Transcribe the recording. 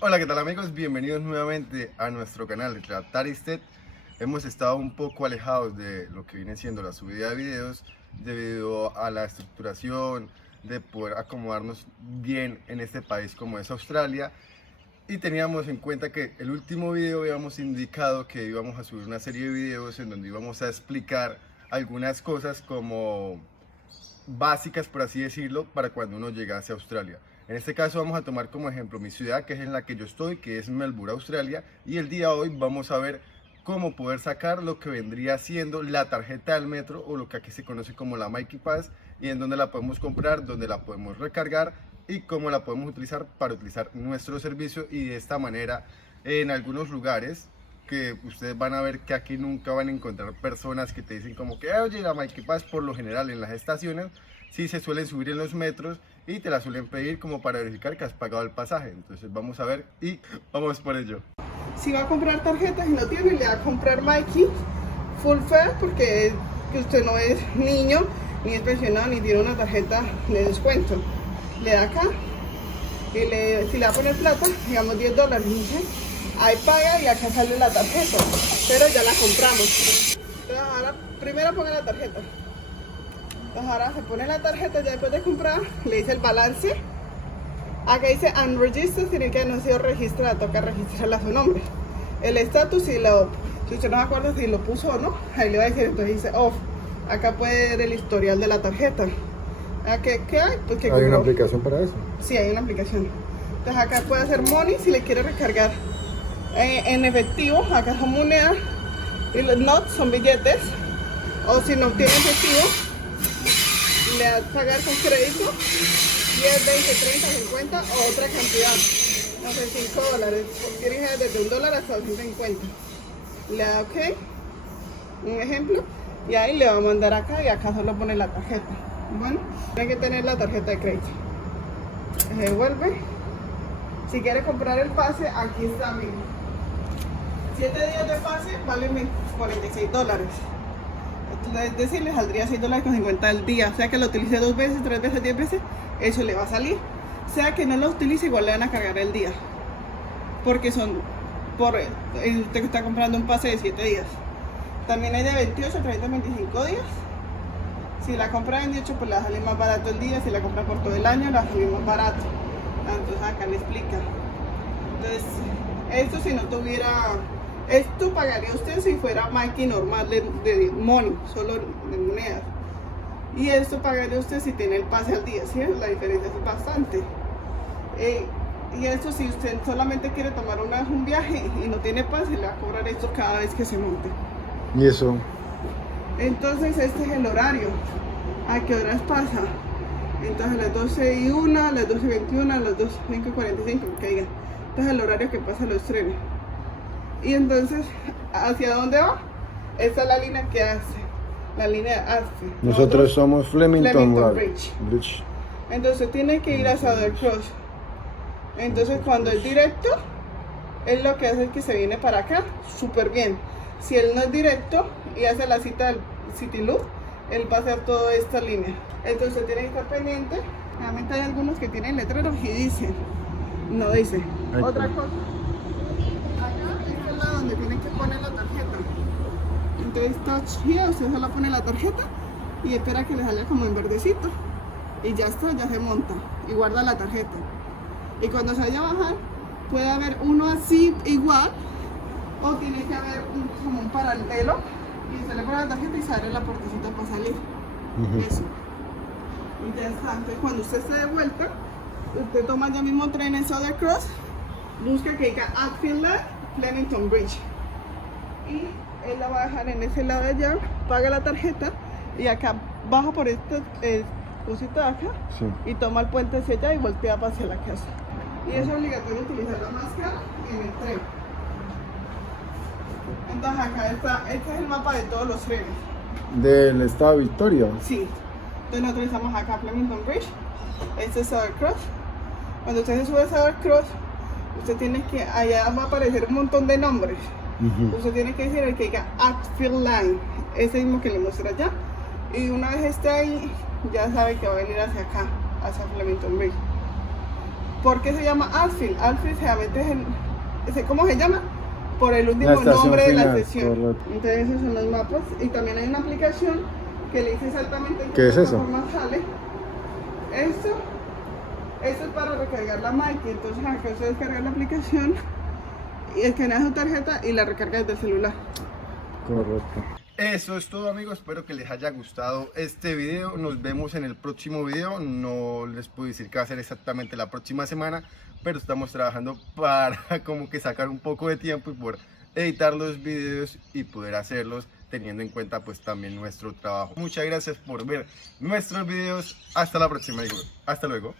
Hola, ¿qué tal amigos? Bienvenidos nuevamente a nuestro canal de Trataristed. Hemos estado un poco alejados de lo que viene siendo la subida de videos debido a la estructuración, de poder acomodarnos bien en este país como es Australia. Y teníamos en cuenta que el último video habíamos indicado que íbamos a subir una serie de videos en donde íbamos a explicar algunas cosas como básicas, por así decirlo, para cuando uno llegase a Australia. En este caso vamos a tomar como ejemplo mi ciudad, que es en la que yo estoy, que es Melbourne, Australia, y el día de hoy vamos a ver cómo poder sacar lo que vendría siendo la tarjeta del metro, o lo que aquí se conoce como la Myki Pass, y en dónde la podemos comprar, dónde la podemos recargar y cómo la podemos utilizar para utilizar nuestro servicio. Y de esta manera, en algunos lugares que ustedes van a ver que aquí nunca van a encontrar personas que te dicen como que oye, la Myki Pass, por lo general en las estaciones sí se suelen subir en los metros y te la suelen pedir como para verificar que has pagado el pasaje. Entonces vamos a ver y vamos por ello. Si va a comprar tarjetas y no tiene, le va a comprar Myki Full Fare, porque que usted no es niño, ni es pensionado, ni tiene una tarjeta de descuento. Le da acá y si le va a poner plata, digamos $10, ¿sí? Ahí paga y acá sale la tarjeta, pero ya la compramos. Entonces ahora primero ponga la tarjeta. Entonces ahora se pone la tarjeta ya después de comprar, le dice el balance. Acá dice unregistered, tiene que no ha sido registrada, toca registrarla a su nombre. El estatus, si usted no se acuerda si lo puso o no, ahí le va a decir, entonces dice off. Acá puede ver el historial de la tarjeta. ¿Qué hay? Pues que ¿Hay una aplicación para eso? Sí, hay una aplicación. Entonces acá puede hacer money si le quiere recargar en efectivo. Acá son monedas y los notes son billetes. O si no tiene efectivo, le va a pagar con crédito 10, 20, 30, 50 o otra cantidad. No sé, $5. Quiere ir desde $1 hasta 250. Le da OK, un ejemplo, y ahí le va a mandar acá y acá solo pone la tarjeta. Bueno, tiene que tener la tarjeta de crédito. Se devuelve. Si quiere comprar el pase, aquí está, miren. 7 días de pase valen $46. Es decir, le saldría $6.50 al día. O sea que lo utilice 2 veces, 3 veces, 10 veces, eso le va a salir. O sea que no lo utilice, igual le van a cargar el día. Porque usted que está comprando un pase de 7 días. También hay de 28, 30, 25 días. Si la compra en 18, pues le va a salir más barato el día. Si la compra por todo el año, le va a salir más barato. Entonces acá le explica. Entonces, esto si no tuviera... Esto pagaría usted si fuera Myki normal de money, solo de monedas. Y esto pagaría usted si tiene el pase al día, ¿sí? La diferencia es bastante. Y esto si usted solamente quiere tomar un viaje y no tiene pase, le va a cobrar esto cada vez que se monte. ¿Y eso? Entonces este es el horario. ¿A qué horas pasa? Entonces a las 12:01, a las 12:21, a las 5:45, que diga. Este es el horario que pasan los trenes. Y entonces, ¿hacia dónde va? Esta es la línea que hace. La línea hace. Nosotros somos Flemington Bridge. Entonces tiene que ir a Southern Cross. Entonces cuando es directo, él lo que hace es que se viene para acá, súper bien. Si él no es directo y hace la cita del City Loop, él va a hacer toda esta línea. Entonces tiene que estar pendiente. Realmente hay algunos que tienen letreros y dicen, no dice. Otra cosa, acá es el lado donde tienen que poner la tarjeta. Entonces touch here, usted solo pone la tarjeta y espera que le salga como en verdecito. Y ya está, ya se monta y guarda la tarjeta. Y cuando se vaya a bajar, puede haber uno así igual, o tiene que haber como un paralelo, y usted le pone la tarjeta y se abre la puertecita para salir. Eso. Y ya está. Entonces cuando usted esté de vuelta, usted toma ya mismo tren en Southern Cross, busca que diga Atfield Line, Flemington Bridge. Y él la va a dejar en ese lado de allá, paga la tarjeta y acá baja por este cosito de acá, sí, y toma el puente hacia allá y voltea hacia la casa. Y es obligatorio utilizar la máscara en el tren. Entonces acá está, este es el mapa de todos los trenes. ¿Del estado de Victoria? Sí. Entonces nosotros estamos acá Flemington Bridge, este es Southern Cross. Cuando usted se sube a Southern Cross, usted tiene que, allá va a aparecer un montón de nombres. Usted tiene que decir el que diga Atfield Line, ese mismo que le muestra allá. Y una vez esté ahí, ya sabe que va a venir hacia acá, hacia Flemington Bridge. ¿Por qué se llama Anfield? Anfield realmente ¿cómo se llama? Por el La último estación nombre de la final, estación. correcto. Entonces esos son los mapas. Y también hay una aplicación que le dice exactamente en ¿Qué es eso? plataforma sale. Esto es para recargar la Mighty. Entonces acá usted descarga la aplicación y escanea su tarjeta y la recarga desde el celular. Correcto. Eso es todo, amigos, espero que les haya gustado este video. Nos vemos en el próximo video. No les puedo decir qué va a ser exactamente la próxima semana, pero estamos trabajando para como que sacar un poco de tiempo y poder editar los videos y poder hacerlos teniendo en cuenta pues también nuestro trabajo. Muchas gracias por ver nuestros videos. Hasta la próxima, hasta luego.